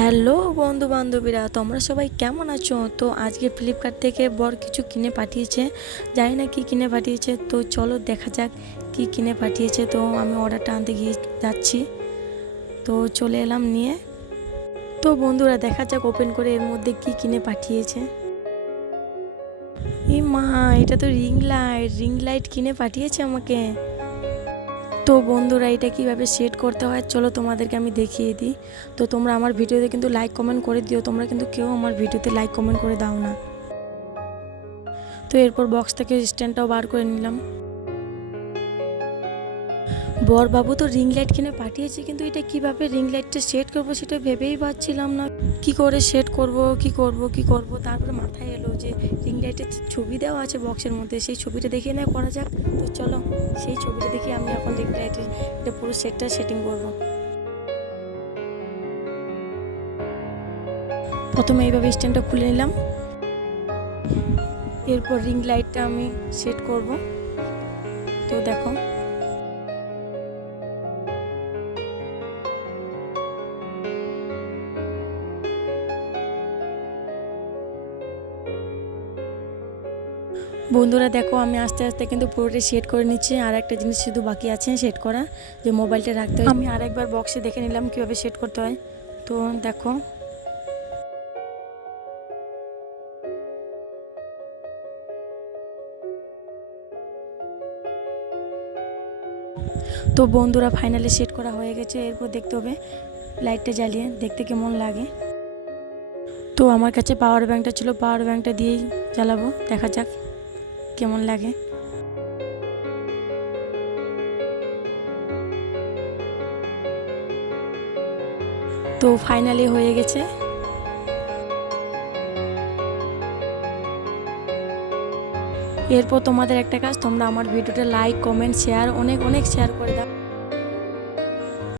Hello বন্ধু বান্ধবীরা, তোমরা সবাই কেমন আছো? তো আজকে ফ্লিপকার্ট থেকে বর কিছু কিনে পাঠিয়েছে, জানি না কি কিনে পাঠিয়েছে। তো চলো দেখা যাক কি কিনে পাঠিয়েছে। তো আমি অর্ডারটা আনতে গিয়ে যাচ্ছি, তো চলে এলাম নিয়ে। তো বন্ধুরা দেখা যাক ওপেন করে এর মধ্যে কি কিনে পাঠিয়েছে। এই মা, এটা তো রিং লাইট কিনে পাঠিয়েছে আমাকে। তো বন্ধুরা এটা কিভাবে সেট করতে হয় চলো তোমাদেরকে আমি দেখিয়ে দিই। তো তোমরা আমার ভিডিওতে কিন্তু লাইক কমেন্ট করে দিও, তোমরা কিন্তু কেউ আমার ভিডিওতে লাইক কমেন্ট করে দাও না। তো এরপর বক্স থেকে স্ট্যান্ডটাও বার করে নিলাম। বর বাবু তো রিং লাইট কিনে পাঠিয়েছে, কিন্তু এটা কিভাবে রিং লাইটটা সেট করবো সেটা ভেবেই পাচ্ছিলাম না। কি করে সেট করব কি করব। তারপরে মাথায় এলো যে রিং লাইটের ছবি দেওয়া আছে বক্সের মধ্যে, সেই ছবিটা দেখে না করা যাক। তো চলো সেই ছবিটা দেখে আমি এখন রিং লাইটের এটা পুরো সেটটা সেটিং করব। প্রথমে এইভাবে স্ট্যান্ডটা খুলে নিলাম, এরপর রিং লাইটটা আমি সেট করব। তো দেখো বন্ধুরা, দেখো আমি আস্তে আস্তে কিন্তু পুরোটা সেট করে নিচ্ছি। আর একটা জিনিস শুধু বাকি আছে সেট করা, যে মোবাইলটা রাখতে হয়। আমি আরেকবার বক্সে দেখে নিলাম কীভাবে সেট করতে হয়। তো দেখো তো বন্ধুরা ফাইনালি সেট করা হয়ে গেছে। এরপর দেখতে হবে লাইটটা জ্বালিয়ে দেখতে কেমন লাগে। তো আমার কাছে পাওয়ার ব্যাঙ্কটা ছিল, পাওয়ার ব্যাঙ্কটা দিয়েই জ্বালাবো, দেখা যাক কেমন লাগে। তো ফাইনালি হয়ে গেছে। এরপর তোমাদের একটা কাজ, তোমরা আমার ভিডিওটা লাইক কমেন্ট শেয়ার অনেক শেয়ার করে দাও।